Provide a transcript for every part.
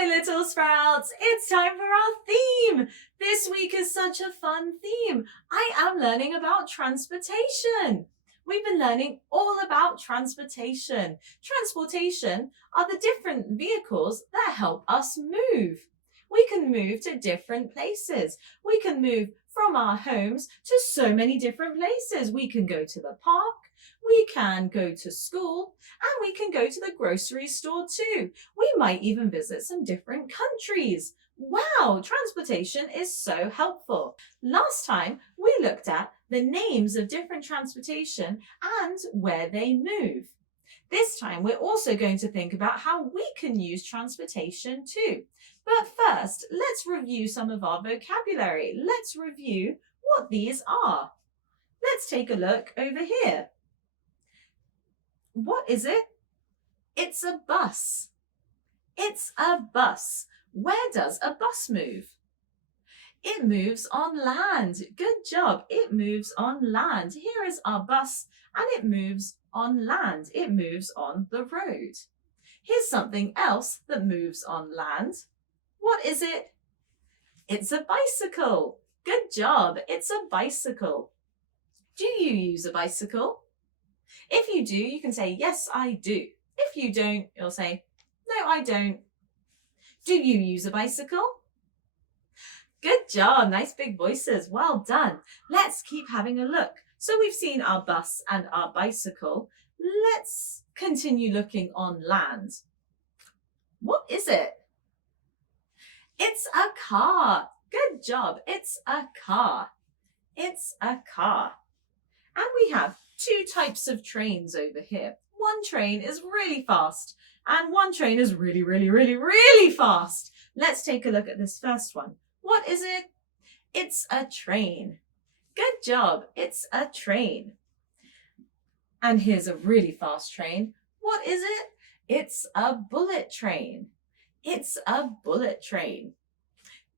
Hello, little sprouts. It's time for our theme. This week is such a fun theme. I am learning about transportation. We've been learning all about transportation. Transportation are the different vehicles that help us move. We can move to different places. We can move from our homes to so many different places. We can go to the park. We can go to school, and we can go to the grocery store too. We might even visit some different countries. Wow, transportation is so helpful. Last time, we looked at the names of different transportation and where they move. This time, we're also going to think about how we can use transportation too. But first, let's review some of our vocabulary. Let's review what these are. Let's take a look over here. What is it? It's a bus. It's a bus. Where does a bus move? It moves on land. Good job. It moves on land. Here is our bus and it moves on land. It moves on the road. Here's something else that moves on land. What is it? It's a bicycle. Good job. It's a bicycle. Do you use a bicycle? If you do, you can say, yes, I do. If you don't, you'll say, no, I don't. Do you use a bicycle? Good job. Nice big voices. Well done. Let's keep having a look. So we've seen our bus and our bicycle. Let's continue looking on land. What is it? It's a car. Good job. It's a car. It's a car. And we have two types of trains over here. One train is really fast and one train is really, really, really, really fast. Let's take a look at this first one. What is it? It's a train. Good job. It's a train. And here's a really fast train. What is it? It's a bullet train. It's a bullet train.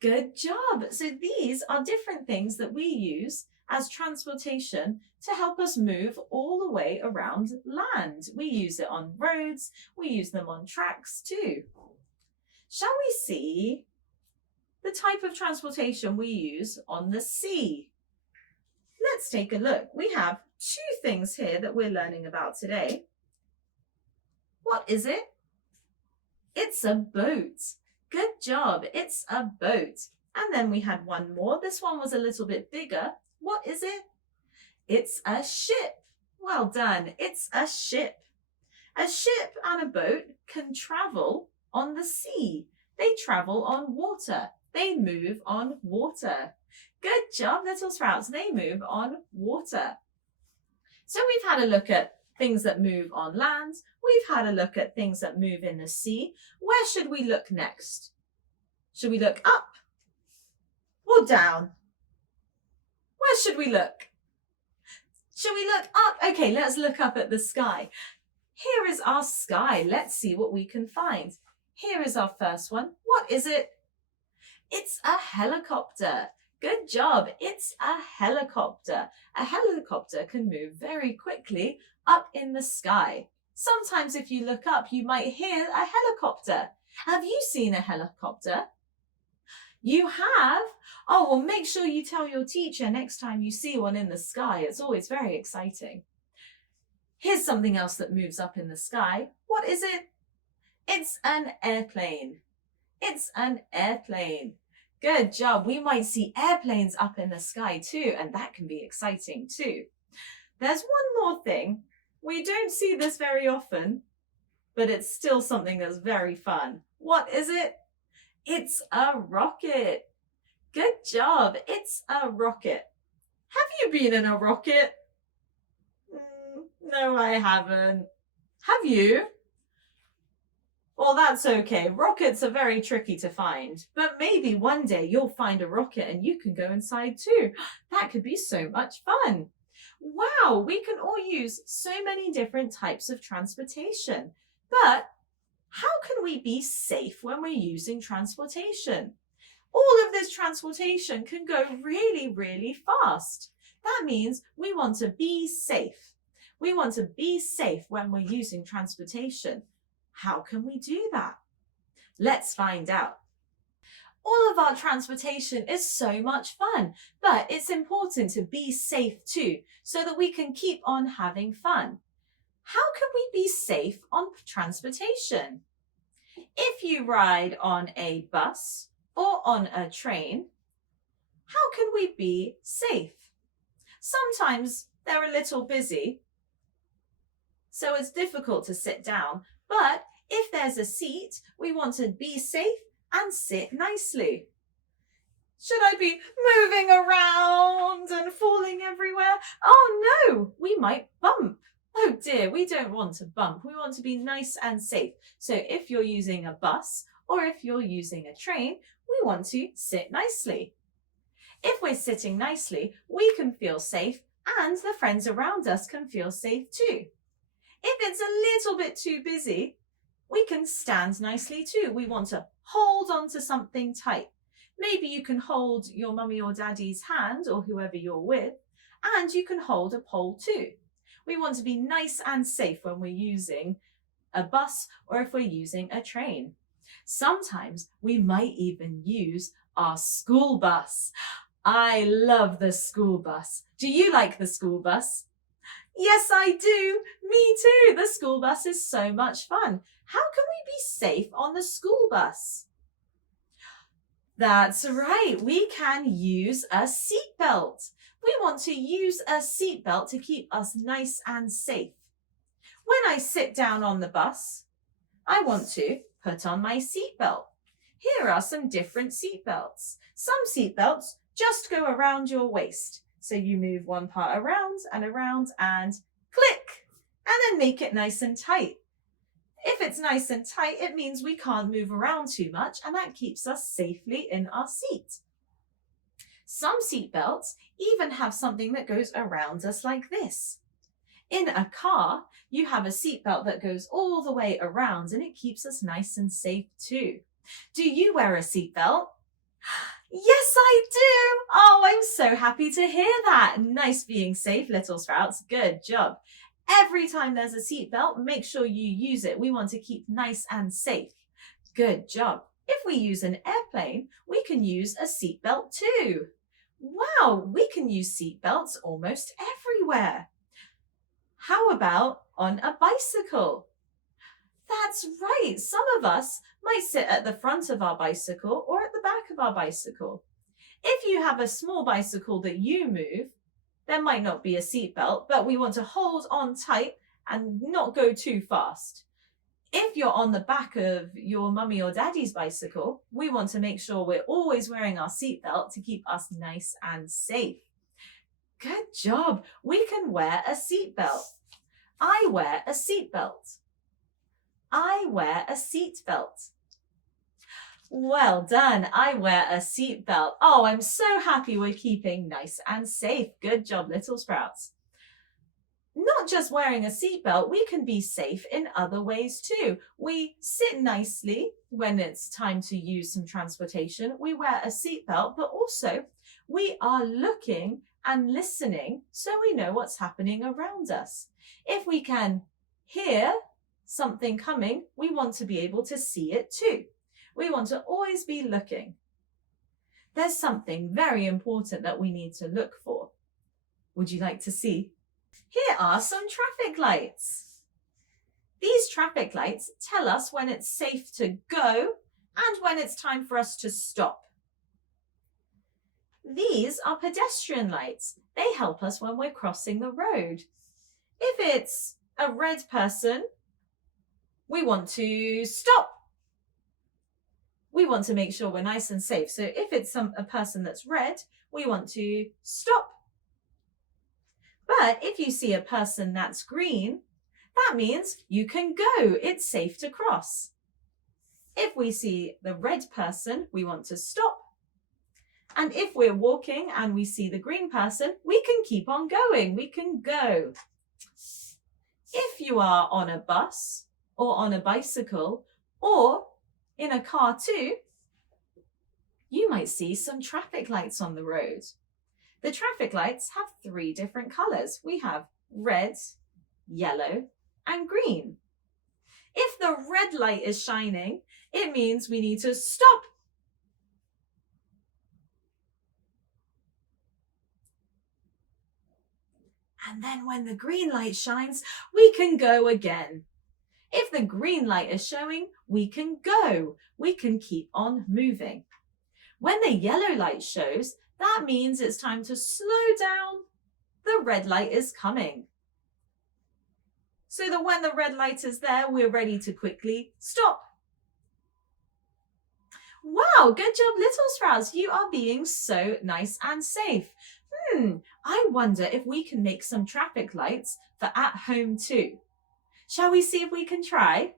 Good job. So these are different things that we use as transportation to help us move all the way around land. We use it on roads, we use them on tracks too. Shall we see the type of transportation we use on the sea? Let's take a look. We have two things here that we're learning about today. What is it? It's a boat. Good job. It's a boat. And then we had one more. This one was a little bit bigger. What is it? It's a ship. Well done. It's a ship. A ship and a boat can travel on the sea. They travel on water. They move on water. Good job, little sprouts. They move on water. So we've had a look at things that move on land. We've had a look at things that move in the sea. Where should we look next? Should we look up or down? Where should we look? Should we look up? Okay, let's look up at the sky. Here is our sky. Let's see what we can find. Here is our first one. What is it? It's a helicopter. Good job. It's a helicopter. A helicopter can move very quickly up in the sky. Sometimes if you look up, you might hear a helicopter. Have you seen a helicopter? You have? Oh, well, make sure you tell your teacher next time you see one in the sky. It's always very exciting. Here's something else that moves up in the sky. What is it? It's an airplane. It's an airplane. Good job. We might see airplanes up in the sky too, and that can be exciting too. There's one more thing. We don't see this very often, but it's still something that's very fun. What is it? It's a rocket. Good job. It's a rocket. Have you been in a rocket? No, I haven't. Have you? Well, that's okay. Rockets are very tricky to find, but maybe one day you'll find a rocket and you can go inside too. That could be so much fun. Wow, we can all use so many different types of transportation, but how can we be safe when we're using transportation? All of this transportation can go really, really fast. That means we want to be safe. We want to be safe when we're using transportation. How can we do that? Let's find out. All of our transportation is so much fun, but it's important to be safe too, so that we can keep on having fun. How can we be safe on transportation? If you ride on a bus or on a train, how can we be safe? Sometimes they're a little busy, so it's difficult to sit down, but if there's a seat, we want to be safe and sit nicely. Should I be moving around and falling everywhere? Oh no, we might bump. Oh dear, we don't want to bump. We want to be nice and safe. So if you're using a bus or if you're using a train, we want to sit nicely. If we're sitting nicely, we can feel safe and the friends around us can feel safe too. If it's a little bit too busy, we can stand nicely too. We want to hold on to something tight. Maybe you can hold your mummy or daddy's hand or whoever you're with, and you can hold a pole too. We want to be nice and safe when we're using a bus or if we're using a train. Sometimes we might even use our school bus. I love the school bus. Do you like the school bus? Yes, I do. Me too. The school bus is so much fun. How can we be safe on the school bus? That's right. We can use a seatbelt. We want to use a seatbelt to keep us nice and safe. When I sit down on the bus, I want to put on my seatbelt. Here are some different seatbelts. Some seatbelts just go around your waist. So you move one part around and click, and then make it nice and tight. If it's nice and tight, it means we can't move around too much, and that keeps us safely in our seat. Some seatbelts even have something that goes around us like this. In a car, you have a seatbelt that goes all the way around and it keeps us nice and safe too. Do you wear a seatbelt? Yes, I do. Oh, I'm so happy to hear that. Nice being safe, little sprouts. Good job. Every time there's a seatbelt, make sure you use it. We want to keep nice and safe. Good job. If we use an airplane, we can use a seatbelt too. Wow, we can use seatbelts almost everywhere. How about on a bicycle? That's right. Some of us might sit at the front of our bicycle or at the back of our bicycle. If you have a small bicycle that you move, there might not be a seatbelt, but we want to hold on tight and not go too fast. If you're on the back of your mummy or daddy's bicycle, we want to make sure we're always wearing our seatbelt to keep us nice and safe. Good job. We can wear a seatbelt. I wear a seatbelt. I wear a seatbelt. Well done. I wear a seatbelt. Oh, I'm so happy we're keeping nice and safe. Good job, little sprouts. Not just wearing a seatbelt, we can be safe in other ways too. We sit nicely when it's time to use some transportation. We wear a seatbelt, but also we are looking and listening so we know what's happening around us. If we can hear something coming, we want to be able to see it too. We want to always be looking. There's something very important that we need to look for. Would you like to see? Here are some traffic lights. These traffic lights tell us when it's safe to go and when it's time for us to stop. These are pedestrian lights. They help us when we're crossing the road. If it's a red person, we want to stop. We want to make sure we're nice and safe. So if it's a person that's red, we want to stop. But if you see a person that's green, that means you can go. It's safe to cross. If we see the red person, we want to stop. And if we're walking and we see the green person, we can keep on going. We can go. If you are on a bus or on a bicycle or in a car too, you might see some traffic lights on the road. The traffic lights have 3 different colours. We have red, yellow, and green. If the red light is shining, it means we need to stop. And then when the green light shines, we can go again. If the green light is showing, we can go. We can keep on moving. When the yellow light shows, that means it's time to slow down. The red light is coming. So that when the red light is there, we're ready to quickly stop. Wow, good job, little sprouts. You are being so nice and safe. I wonder if we can make some traffic lights for at home too. Shall we see if we can try?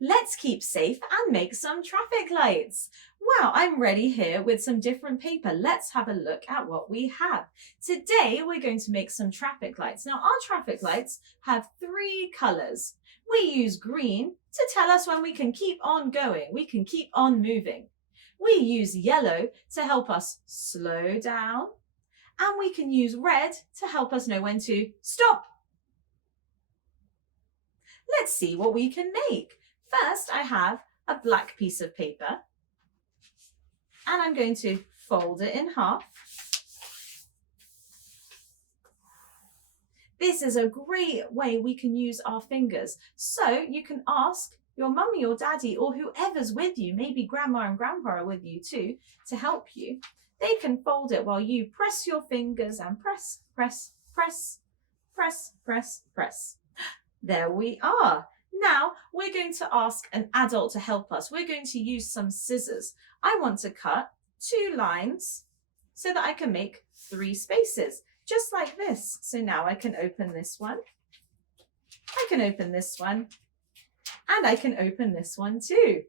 Let's keep safe and make some traffic lights. Wow, I'm ready here with some different paper. Let's have a look at what we have. Today, we're going to make some traffic lights. Now, our traffic lights have 3 colours. We use green to tell us when we can keep on going. We can keep on moving. We use yellow to help us slow down. And we can use red to help us know when to stop. Let's see what we can make. First, I have a black piece of paper. And I'm going to fold it in half. This is a great way we can use our fingers. So you can ask your mummy or daddy or whoever's with you, maybe grandma and grandpa are with you too, to help you. They can fold it while you press your fingers and press, press, press, press, press, press. There we are. Now we're going to ask an adult to help us. We're going to use some scissors. I want to cut 2 lines so that I can make 3 spaces, just like this. So now I can open this one. I can open this one. And I can open this one too.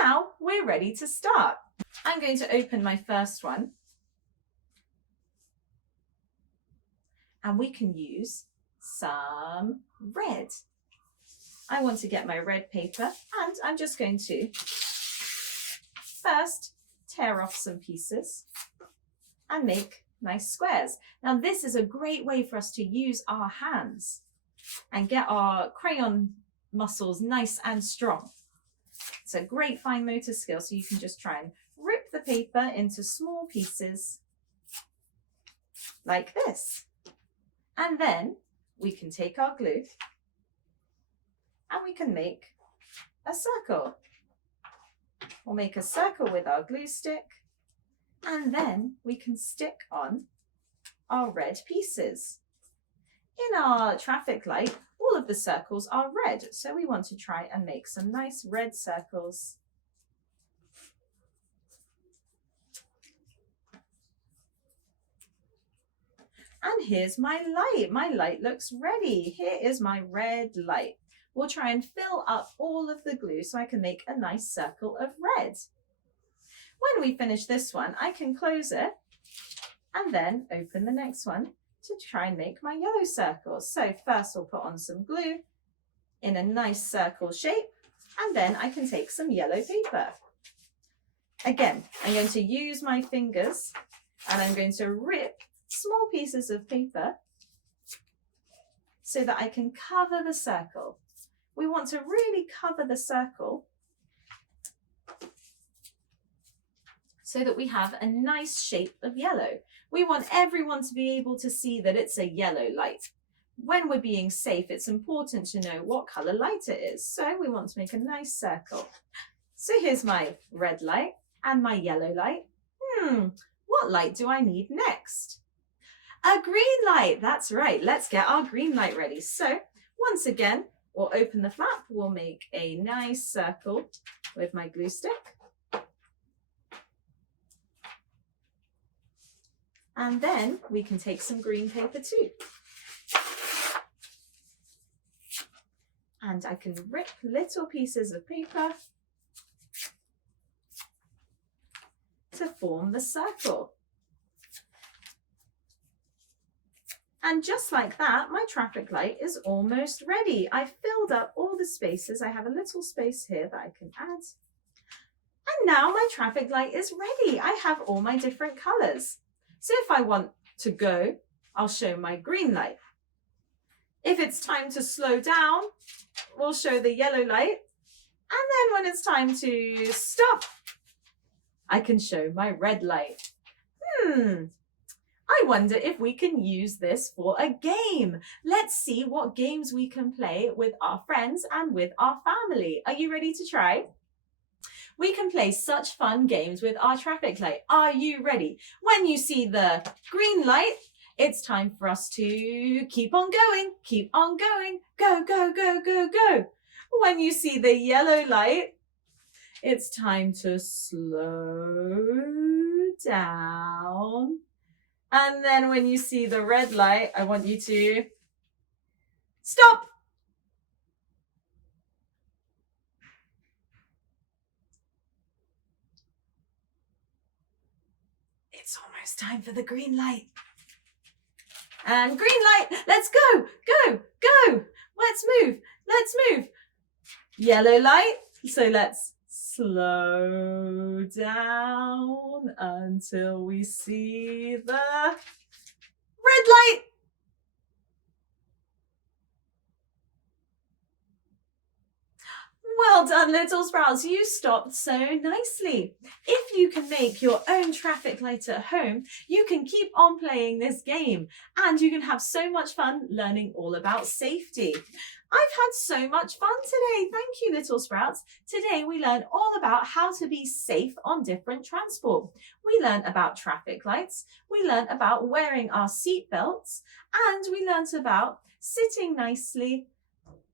Now we're ready to start. I'm going to open my first one. And we can use some red. I want to get my red paper and I'm just going to first tear off some pieces and make nice squares. Now this is a great way for us to use our hands and get our crayon muscles nice and strong. It's a great fine motor skill, so you can just try and rip the paper into small pieces like this. And then we can take our glue and we can make a circle. We'll make a circle with our glue stick and then we can stick on our red pieces. In our traffic light, all of the circles are red, so we want to try and make some nice red circles. And here's my light. My light looks ready. Here is my red light. We'll try and fill up all of the glue so I can make a nice circle of red. When we finish this one, I can close it and then open the next one to try and make my yellow circles. So first we'll put on some glue in a nice circle shape, and then I can take some yellow paper. Again, I'm going to use my fingers and I'm going to rip small pieces of paper so that I can cover the circle. We want to really cover the circle so that we have a nice shape of yellow. We want everyone to be able to see that it's a yellow light. When we're being safe, it's important to know what colour light it is. So we want to make a nice circle. So here's my red light and my yellow light. What light do I need next? A green light, that's right. Let's get our green light ready. So once again, we'll open the flap. We'll make a nice circle with my glue stick. And then we can take some green paper too. And I can rip little pieces of paper to form the circle. And just like that, my traffic light is almost ready. I've filled up all the spaces. I have a little space here that I can add. And now my traffic light is ready. I have all my different colours. So if I want to go, I'll show my green light. If it's time to slow down, we'll show the yellow light. And then when it's time to stop, I can show my red light. I wonder if we can use this for a game. Let's see what games we can play with our friends and with our family. Are you ready to try? We can play such fun games with our traffic light. Are you ready? When you see the green light, it's time for us to keep on going, go, go, go, go, go. When you see the yellow light, it's time to slow down. And then when you see the red light, I want you to stop. It's almost time for the green light. And green light, let's go, go, go. Let's move. Yellow light, so let's slow down until we see the red light. Well done, little sprouts. You stopped so nicely. If you can make your own traffic light at home, you can keep on playing this game and you can have so much fun learning all about safety. I've had so much fun today. Thank you, little sprouts. Today we learned all about how to be safe on different transport. We learned about traffic lights. We learned about wearing our seat belts, and we learned about sitting nicely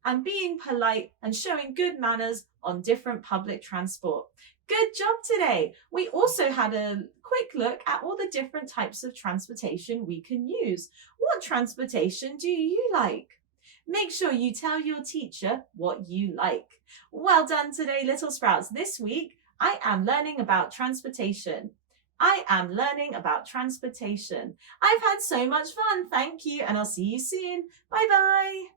and being polite and showing good manners on different public transport. Good job today. We also had a quick look at all the different types of transportation we can use. What transportation do you like? Make sure you tell your teacher what you like. Well done today, little sprouts. This week, I am learning about transportation. I've had so much fun. Thank you, and I'll see you soon. Bye-bye.